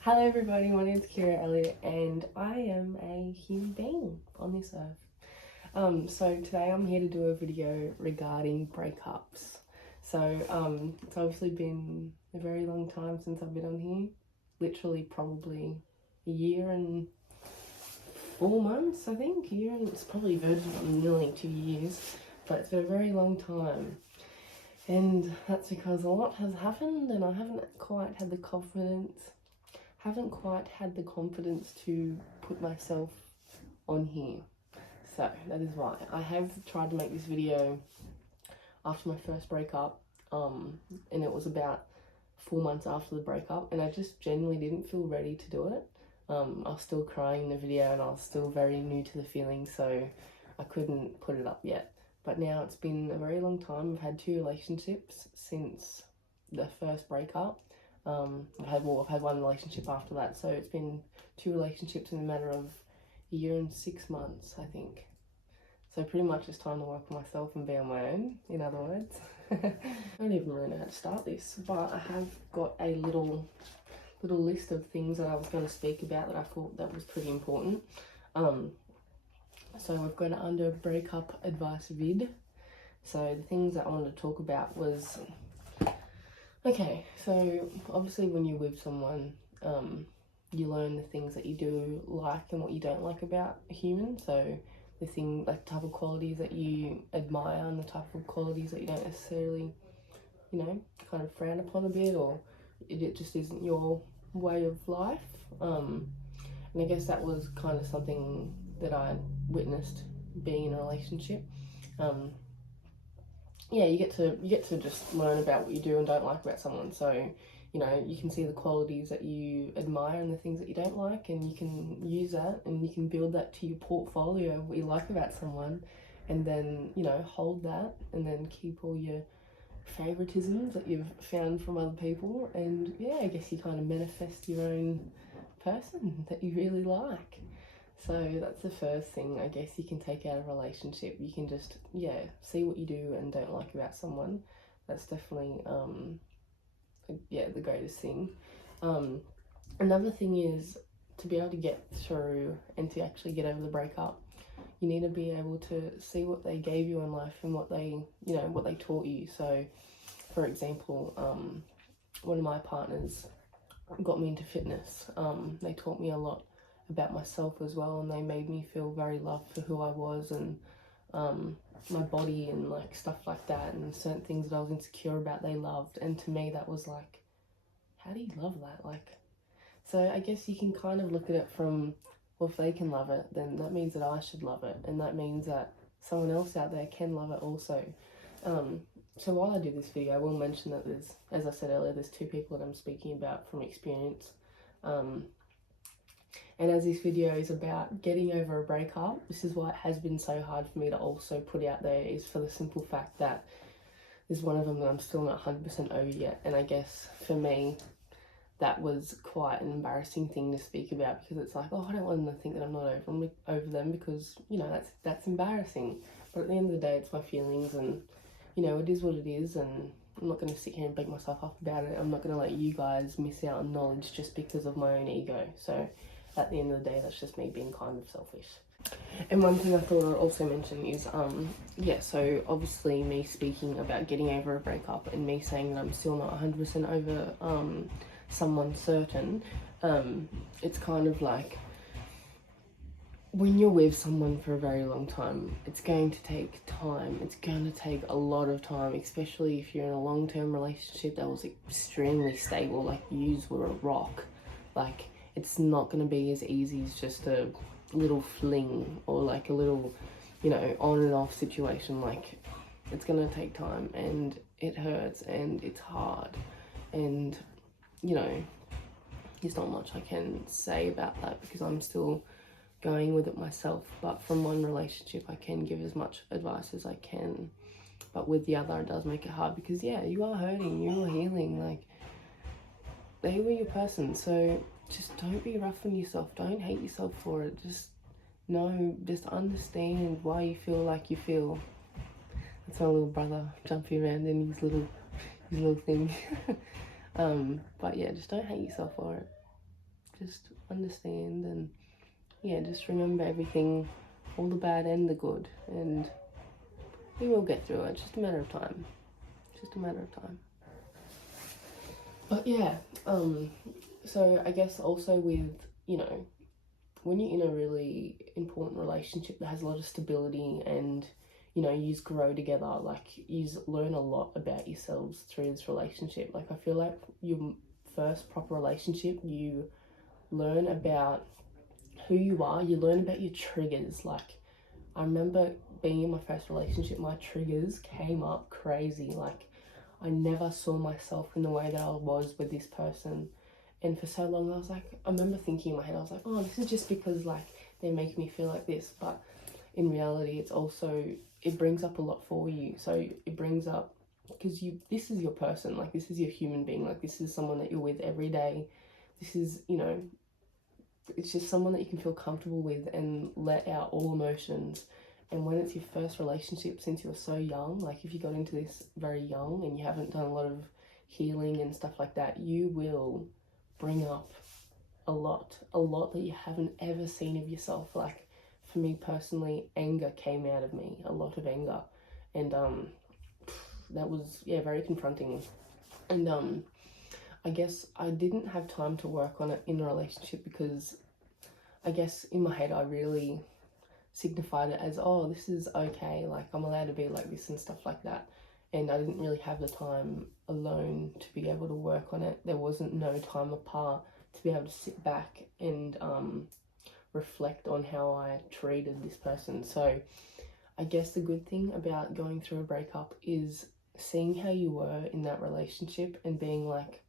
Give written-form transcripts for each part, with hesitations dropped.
Hello everybody, my name's Kira Elliott and I am a human being on this earth. So today I'm here to do a video regarding breakups. So it's obviously been a very long time since I've been on here. Literally probably a year and 4 months, I think. It's probably verging on nearly 2 years, but it's been a very long time. And that's because a lot has happened and I haven't quite had the confidence to put myself on here. So that is why I have tried to make this video after my first breakup, and it was about 4 months after the breakup, and I just genuinely didn't feel ready to do it. I was still crying in the video and I was still very new to the feeling, so I couldn't put it up yet. But now it's been a very long time. I've had 2 relationships since the first breakup. I've had 1 relationship after that, so it's been 2 relationships in a matter of a year and 6 months, I think. So pretty much it's time to work on myself and be on my own, in other words. I don't even really know how to start this, but I have got a little list of things that I was going to speak about that I thought that was pretty important. So I've got it under breakup advice vid. So the things that I wanted to talk about was, okay, so obviously when you're with someone, you learn the things that you do like and what you don't like about a human. So the type of qualities that you admire and the type of qualities that you don't necessarily, kind of frown upon a bit, or it just isn't your way of life. And I guess that was kind of something that I witnessed being in a relationship. You get to just learn about what you do and don't like about someone. So, you can see the qualities that you admire and the things that you don't like, and you can use that and you can build that to your portfolio of what you like about someone, and then, hold that and then keep all your favoritisms that you've found from other people, and I guess you kind of manifest your own person that you really like. So that's the first thing I guess you can take out of a relationship. You can just, see what you do and don't like about someone. That's definitely, the greatest thing. Another thing is, to be able to get through and to actually get over the breakup, you need to be able to see what they gave you in life and what they taught you. So, for example, one of my partners got me into fitness. They taught me a lot about myself as well, and they made me feel very loved for who I was, and my body and stuff like that, and certain things that I was insecure about they loved. And to me that was like, how do you love that? So I guess you can kind of look at it from, well, if they can love it, then that means that I should love it, and that means that someone else out there can love it also. So while I do this video, I will mention that there's, as I said earlier, there's 2 people that I'm speaking about from experience. And as this video is about getting over a breakup, this is why it has been so hard for me to also put out there, is for the simple fact that there's one of them that I'm still not 100% over yet. And I guess for me, that was quite an embarrassing thing to speak about, because it's like, oh, I don't want them to think that I'm not over them, because, that's embarrassing. But at the end of the day, it's my feelings, and, it is what it is, and I'm not going to sit here and beat myself up about it. I'm not going to let you guys miss out on knowledge just because of my own ego. So at the end of the day, that's just me being kind of selfish. And one thing I thought I'd also mention is, so obviously me speaking about getting over a breakup and me saying that I'm still not 100% over someone certain, it's kind of like, when you're with someone for a very long time, it's going to take time. It's going to take a lot of time, especially if you're in a long-term relationship that was extremely stable, like you were a rock. It's not going to be as easy as just a little fling or a little, on and off situation. It's going to take time, and it hurts, and it's hard, and, there's not much I can say about that because I'm still going with it myself. But from one relationship, I can give as much advice as I can. But with the other, it does make it hard because, you are hurting, you are healing. They were your person, so just don't be rough on yourself. Don't hate yourself for it. Just understand why you feel like you feel. That's my little brother jumping around in his little thing. But yeah, just don't hate yourself for it. Just understand, and yeah, just remember everything, all the bad and the good, and we will get through it. It's just a matter of time. Just a matter of time. But yeah, so I guess also with, you know, when you're in a really important relationship that has a lot of stability and, you know, you grow together, like you learn a lot about yourselves through this relationship. Like, I feel like your first proper relationship, you learn about who you are, you learn about your triggers. Like, I remember being in my first relationship, my triggers came up crazy. Like, I never saw myself in the way that I was with this person. And for so long, I was like, I remember thinking in my head, I was like, oh, this is just because, like, they make me feel like this. But in reality, it's also, it brings up a lot for you. So it brings up, because this is your person, like, this is your human being, like, this is someone that you're with every day. This is, you know, it's just someone that you can feel comfortable with and let out all emotions. And when it's your first relationship since you were so young, like if you got into this very young and you haven't done a lot of healing and stuff like that, you will bring up a lot that you haven't ever seen of yourself. Like, for me personally, anger came out of me, a lot of anger. And that was, yeah, very confronting. And I guess I didn't have time to work on it in a relationship because I guess in my head I really signified it as, oh, this is okay, like I'm allowed to be like this and stuff like that. And I didn't really have the time alone to be able to work on it. There wasn't no time apart to be able to sit back and reflect on how I treated this person. So I guess the good thing about going through a breakup is seeing how you were in that relationship and being like,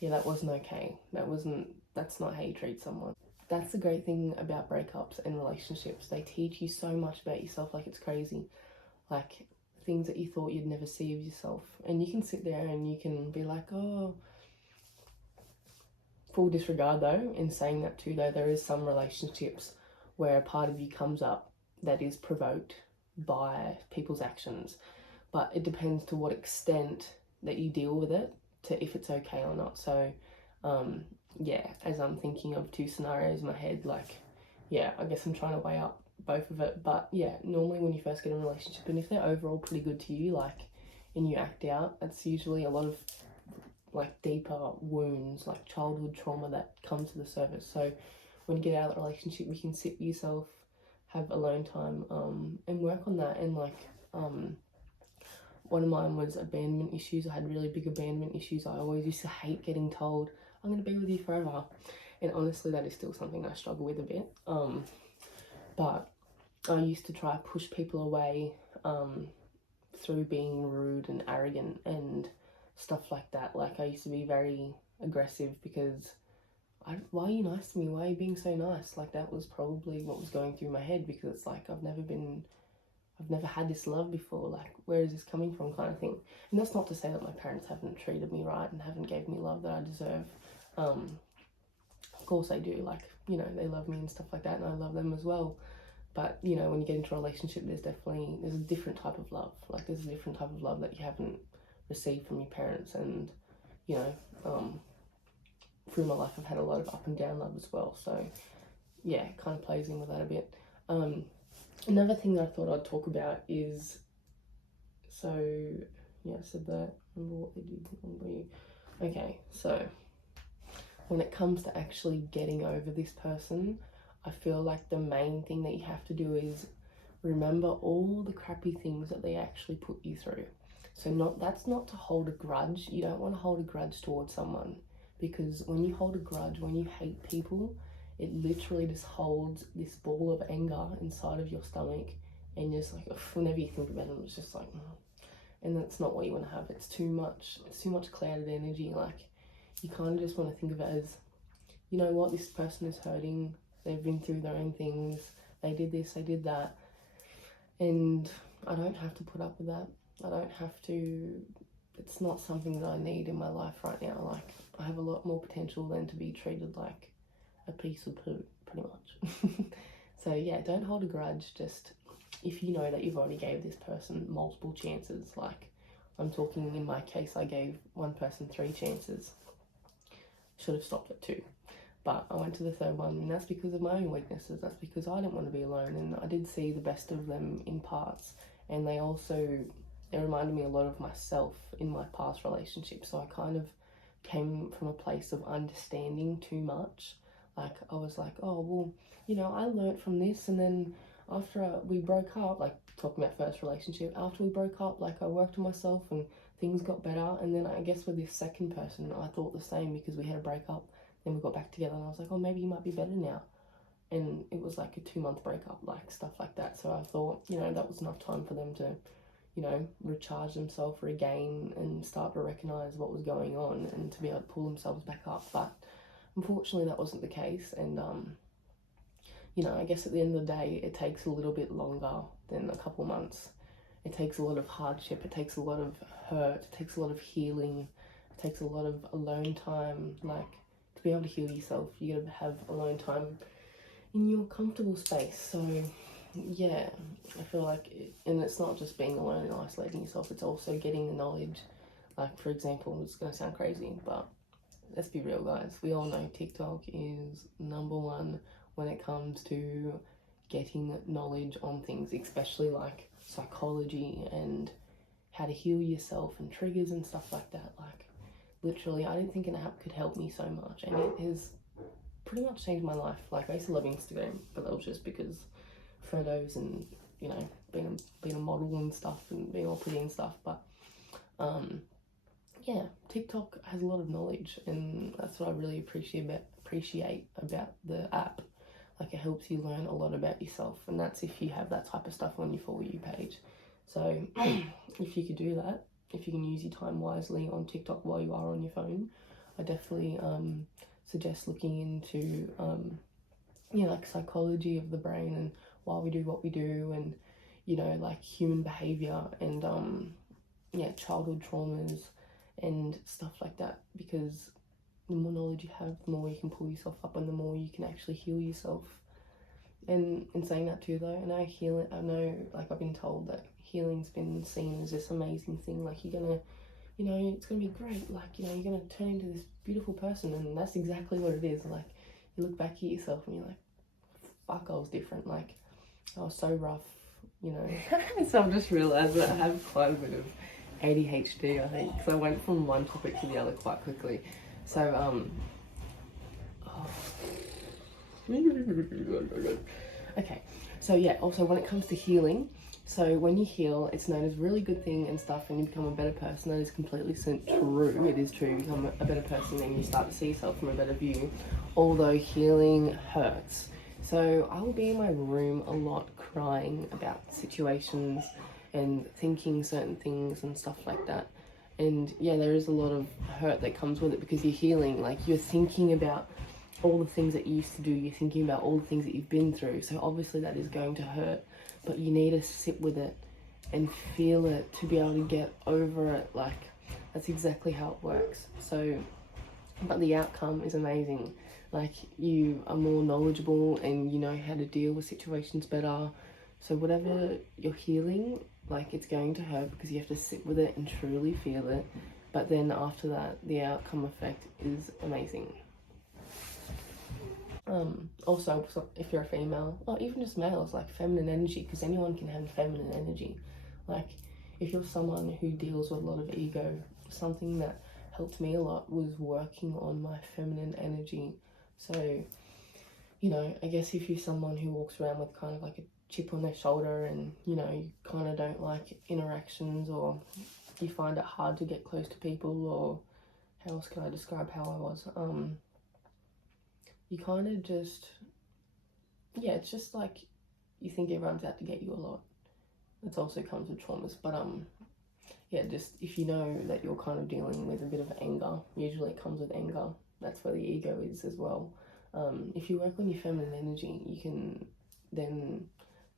yeah, that wasn't okay. That's not how you treat someone. That's the great thing about breakups and relationships. They teach you so much about yourself, like it's crazy. Like, things that you thought you'd never see of yourself. And you can sit there and you can be like, oh, full disregard though, in saying that too though, there is some relationships where a part of you comes up that is provoked by people's actions. But it depends to what extent that you deal with it, to if it's okay or not. So yeah, as I'm thinking of two scenarios in my head, like, yeah, I guess I'm trying to weigh up both of it. But yeah, normally when you first get in a relationship, and if they're overall pretty good to you, like, and you act out, that's usually a lot of like deeper wounds, like childhood trauma that comes to the surface. So when you get out of the relationship, you can sit with yourself, have alone time, and work on that. And like, one of mine was abandonment issues. I had really big abandonment issues. I always used to hate getting told, I'm going to be with you forever. And honestly, that is still something I struggle with a bit. But I used to try to push people away through being rude and arrogant and stuff like that. Like, I used to be very aggressive because, why are you nice to me? Why are you being so nice? Like, that was probably what was going through my head, because it's like, I've never had this love before, like, where is this coming from, kind of thing. And that's not to say that my parents haven't treated me right and haven't gave me love that I deserve. Of course they do, like, you know, they love me and stuff like that, and I love them as well. But, you know, when you get into a relationship, there's a different type of love. Like, there's a different type of love that you haven't received from your parents. And, you know, through my life I've had a lot of up and down love as well. So yeah, it kind of plays in with that a bit. Another thing that I thought I'd talk about is, so yeah, I said that, remember what they did, remember you. Okay, so when it comes to actually getting over this person, I feel like the main thing that you have to do is remember all the crappy things that they actually put you through. So that's not to hold a grudge. You don't want to hold a grudge towards someone, because when you hold a grudge, when you hate people, it literally just holds this ball of anger inside of your stomach, and you're just like, whenever you think about it, it's just like, and that's not what you want to have. It's too much clouded energy. Like, you kind of just want to think of it as, you know what, this person is hurting, they've been through their own things, they did this, they did that, and I don't have to put up with that. I don't have to, it's not something that I need in my life right now. Like, I have a lot more potential than to be treated like a piece of poo, pretty much. So yeah, don't hold a grudge. Just, if you know that you've already gave this person multiple chances, like I'm talking in my case, I gave one person 3 chances. should have stopped at 2. But I went to the third one, and that's because of my own weaknesses. That's because I didn't want to be alone, and I did see the best of them in parts. And they reminded me a lot of myself in my past relationships. So I kind of came from a place of understanding too much. Like, I was like, oh, well, you know, I learned from this, and then after we broke up, like talking about first relationship, after we broke up, like I worked on myself and things got better. And then I guess with this second person, I thought the same because we had a breakup. Then we got back together, and I was like, oh, maybe you might be better now. And it was like a 2-month breakup, like stuff like that. So I thought, you know, that was enough time for them to, you know, recharge themselves, regain, and start to recognize what was going on and to be able to pull themselves back up. But unfortunately, that wasn't the case. And, you know, I guess at the end of the day, it takes a little bit longer than a couple months. It takes a lot of hardship. It takes a lot of hurt. It takes a lot of healing. It takes a lot of alone time, like, to be able to heal yourself, you gotta have alone time in your comfortable space. So yeah, I feel like and it's not just being alone and isolating yourself, it's also getting the knowledge. Like, for example, it's gonna sound crazy, but let's be real, guys, we all know TikTok is #1 when it comes to getting knowledge on things, especially like psychology and how to heal yourself and triggers and stuff like that. Like, literally, I didn't think an app could help me so much, and it has pretty much changed my life. Like, I used to love Instagram, but that was just because photos and, you know, being a model and stuff and being all pretty and stuff. But yeah, TikTok has a lot of knowledge, and that's what I really appreciate about the app. Like, it helps you learn a lot about yourself, and that's if you have that type of stuff on your For You page. So if you could do that, if you can use your time wisely on TikTok while you are on your phone, I definitely suggest looking into, you know, like psychology of the brain and why we do what we do, and, you know, like human behavior and, yeah, childhood traumas and stuff like that. Because the more knowledge you have, the more you can pull yourself up and the more you can actually heal yourself. And in saying that too, though, I know, like, I've been told that healing's been seen as this amazing thing, like, you're gonna, you know, it's gonna be great, like, you know, you're gonna turn into this beautiful person, and that's exactly what it is. Like, you look back at yourself and you're like, fuck, I was different, like, I was so rough, you know. So I've just realised that I have quite a bit of ADHD, I think, because I went from one topic to the other quite quickly. So, okay, so yeah, also when it comes to healing, so when you heal, it's known as a really good thing and stuff, and you become a better person. That is completely true. It is true. You become a better person and you start to see yourself from a better view, although healing hurts. So I will be in my room a lot crying about situations and thinking certain things and stuff like that. And yeah, there is a lot of hurt that comes with it because you're healing. Like, you're thinking about all the things that you used to do, you're thinking about all the things that you've been through, so obviously that is going to hurt, but you need to sit with it and feel it to be able to get over it. Like, that's exactly how it works. So, but the outcome is amazing. Like, you are more knowledgeable and you know how to deal with situations better. So whatever you're healing, like, it's going to hurt because you have to sit with it and truly feel it, but then after that, the outcome effect is amazing. Also, if you're a female, or even just males, like, feminine energy, because anyone can have feminine energy. Like, if you're someone who deals with a lot of ego, something that helped me a lot was working on my feminine energy. So, you know, I guess if you're someone who walks around with kind of like a chip on their shoulder and, you know, you kind of don't like interactions, or you find it hard to get close to people, or how else can I describe how I was? You kind of just, yeah, it's just like you think everyone's out to get you a lot. It also comes with traumas, but yeah, just if you know that you're kind of dealing with a bit of anger, usually it comes with anger. That's where the ego is as well. If you work on your feminine energy, you can then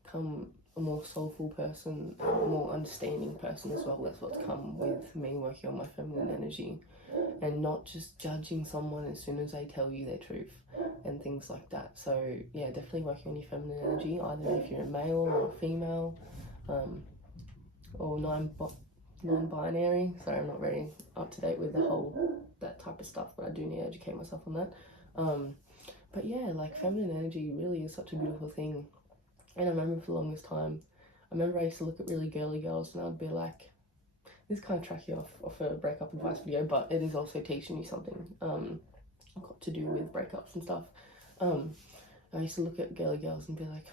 become a more soulful person, a more understanding person as well. That's what's come with me working on my feminine energy, and not just judging someone as soon as they tell you their truth and things like that. So yeah, definitely working on your feminine energy, either if you're a male or a female, or non-binary. Sorry, I'm not very up to date with that type of stuff, but I do need to educate myself on that. But yeah, like feminine energy really is such a beautiful thing. And I remember for the longest time, I used to look at really girly girls and I'd be like, this kind of track you off a breakup advice video, but it is also teaching you something got to do with breakups and stuff. I used to look at girly girls and be like,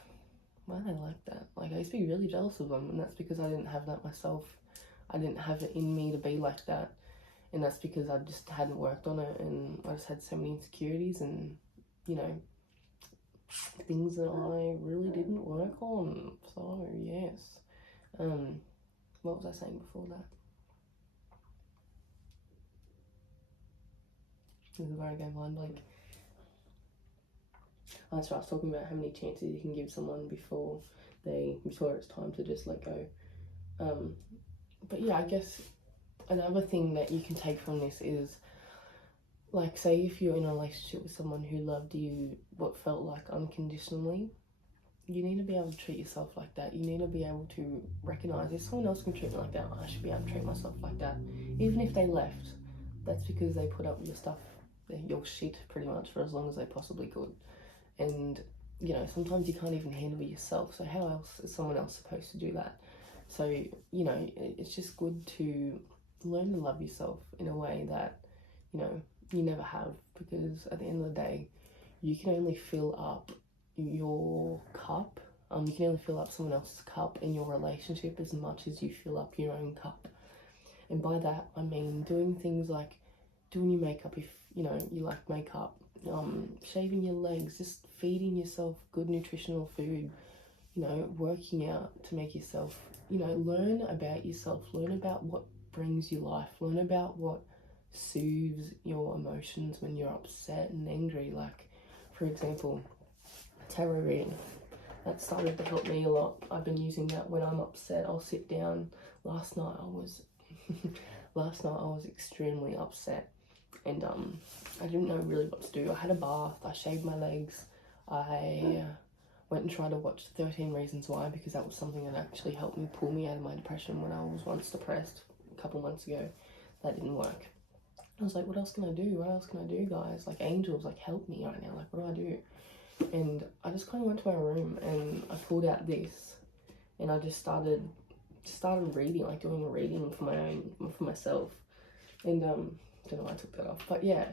why are they like that? Like, I used to be really jealous of them, and that's because I didn't have that myself. I didn't have it in me to be like that, and that's because I just hadn't worked on it, and I just had so many insecurities and, you know, things that I really didn't work on. So yes. What was I saying before that? This is where I go blind blank. Oh, that's right, I was talking about how many chances you can give someone before it's time to just let go. But yeah, I guess another thing that you can take from this is, like, say if you're in a relationship with someone who loved you what felt like unconditionally, you need to be able to treat yourself like that. You need to be able to recognise, if someone else can treat me like that, I should be able to treat myself like that. Even if they left, that's because they put up with your stuff, your shit, pretty much, for as long as they possibly could. And, you know, sometimes you can't even handle it yourself, so how else is someone else supposed to do that? So, you know, it's just good to learn to love yourself in a way that, you know, you never have, because at the end of the day, you can only fill up your cup. You can only fill up someone else's cup in your relationship as much as you fill up your own cup. And by that, I mean doing things like doing your makeup if, you know, you like makeup, shaving your legs, just feeding yourself good nutritional food, you know, working out to make yourself, you know, learn about yourself, learn about what brings you life, learn about what soothes your emotions when you're upset and angry. Like, for example, tarot reading. That started to help me a lot. I've been using that when I'm upset. I'll sit down. Last night I was extremely upset, and I didn't know really what to do. I had a bath, I shaved my legs, I went and tried to watch 13 Reasons Why, because that was something that actually helped me pull me out of my depression when I was once depressed a couple months ago. That didn't work. I was like, what else can I do? What else can I do, guys? Like, angels, like, help me right now. Like, what do I do? And I just kind of went to my room and I pulled out this, and I just started reading, like doing a reading for myself. And don't know why I took that off, but yeah,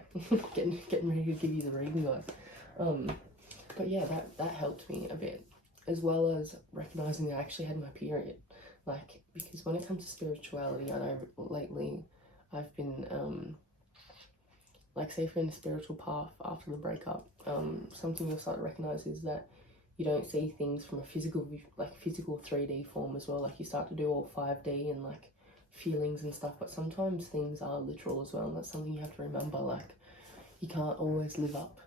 getting ready to give you the reading, guys. But yeah, that helped me a bit, as well as recognizing that I actually had my period. Like, because when it comes to spirituality, I know lately I've been like, say if you're in a spiritual path after the breakup, something you'll start to recognize is that you don't see things from a physical 3D form as well. Like, you start to do all 5D and like feelings and stuff, but sometimes things are literal as well, and that's something you have to remember. Like, you can't always live up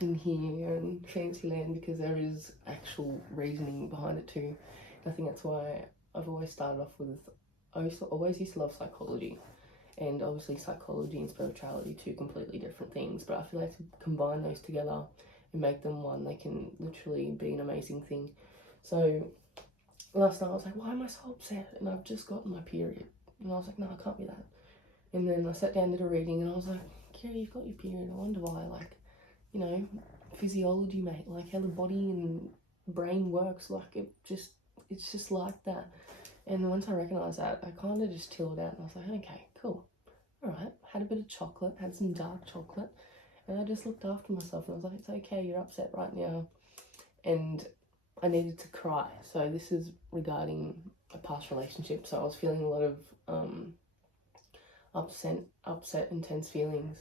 in here and fancy land, because there is actual reasoning behind it too. And I think that's why I've always started off with, I always used to love psychology. And obviously psychology and spirituality, two completely different things, but I feel like to combine those together and make them one, they can literally be an amazing thing. So last night I was like, why am I so upset? And I've just gotten my period. And I was like, no, it can't be that. And then I sat down, did a reading, and I was like, Kira, you've got your period. I wonder why. Like, you know, physiology, mate, like how the body and brain works, like it's just like that. And once I recognised that, I kind of just chilled out, and I was like, okay, cool, alright. Had a bit of chocolate, had some dark chocolate, and I just looked after myself, and I was like, it's okay, you're upset right now. And I needed to cry. So this is regarding a past relationship. So I was feeling a lot of upset, intense feelings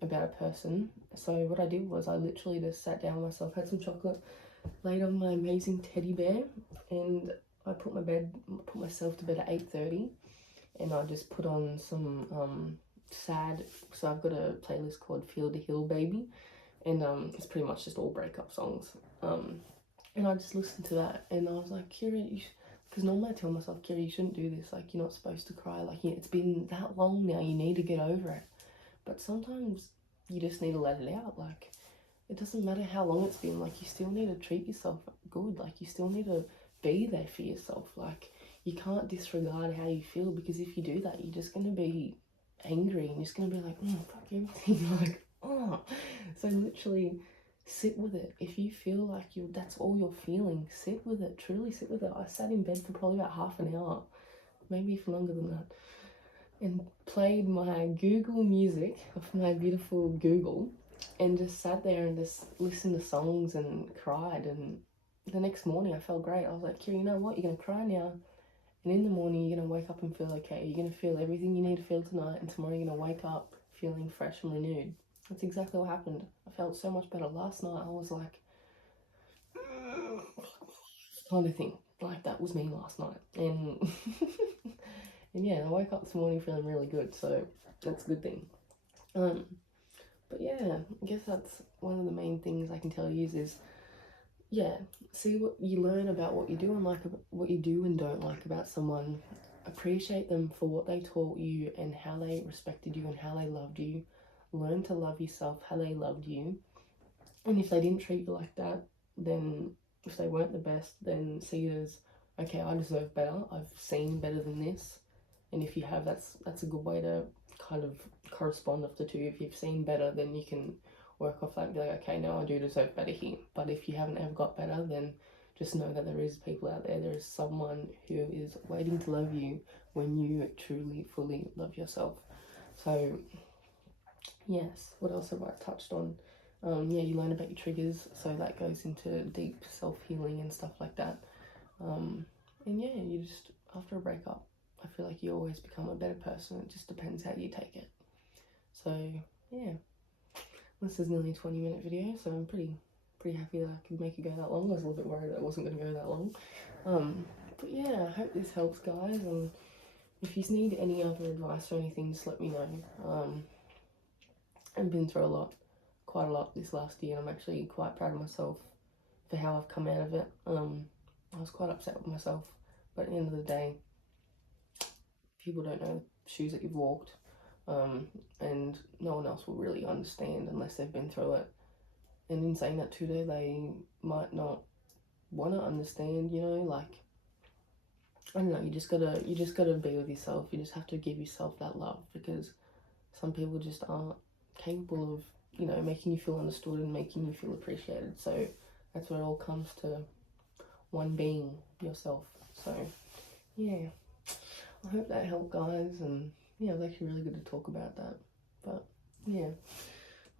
about a person. So what I did was I literally just sat down myself, had some chocolate, laid on my amazing teddy bear, and I put myself to bed at 8:30, and I just put on some sad, so I've got a playlist called Feel the Heal Baby, and it's pretty much just all breakup songs, and I just listened to that, and I was like, Kira, because normally I tell myself, Kira, you shouldn't do this, like, you're not supposed to cry, like, it's been that long now, you need to get over it. But sometimes you just need to let it out. Like, it doesn't matter how long it's been, like, you still need to treat yourself good, like, you still need to be there for yourself. Like, you can't disregard how you feel, because if you do that, you're just going to be angry and you're just going to be like, oh, fuck everything. Like, oh. So literally sit with it. If you feel like that's all you're feeling, sit with it. Truly sit with it. I sat in bed for probably about half an hour, maybe for longer than that, and played my Google music off my beautiful Google, and just sat there and just listened to songs and cried. And the next morning I felt great. I was like, Kira, you know what? You're going to cry now, and in the morning you're going to wake up and feel okay. You're going to feel everything you need to feel tonight, and tomorrow you're going to wake up feeling fresh and renewed. That's exactly what happened. I felt so much better. Last night I was like, kind of thing. Like, that was me last night. And and yeah, I woke up this morning feeling really good, so that's a good thing. But yeah, I guess that's one of the main things I can tell you is yeah, see what you learn about what you do and like, what you do and don't like about someone. Appreciate them for what they taught you and how they respected you and how they loved you. Learn to love yourself how they loved you. And if they didn't treat you like that, then if they weren't the best, then see it as, okay, I deserve better. I've seen better than this. And if you have, that's a good way to kind of correspond off the two. If you've seen better, then you can work off that and be like, okay, no, I do deserve better here. But if you haven't ever got better, then just know that there is people out there. There is someone who is waiting to love you when you truly, fully love yourself. So yes, what else have I touched on? Yeah, you learn about your triggers, so that goes into deep self-healing and stuff like that. And yeah, you just, after a breakup, I feel like you always become a better person. It just depends how you take it. So yeah, this is nearly a 20-minute video, so I'm pretty happy that I could make it go that long. I was a little bit worried that it wasn't going to go that long. But yeah, I hope this helps, guys. And if you need any other advice or anything, just let me know. I've been through quite a lot this last year, and I'm actually quite proud of myself for how I've come out of it. I was quite upset with myself, but at the end of the day, people don't know the shoes that you've walked, and no one else will really understand unless they've been through it. And in saying that too, they might not want to understand, you know, like, I don't know, you just gotta be with yourself. You just have to give yourself that love, because some people just aren't capable of, you know, making you feel understood and making you feel appreciated. So that's where it all comes to, one being yourself. So yeah, I hope that helped, guys. And yeah, it was actually really good to talk about that. But yeah,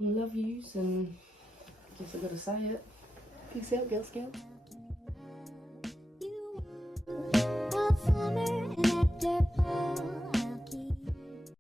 I love yous, and I guess I gotta say it. Peace out, girl scouts.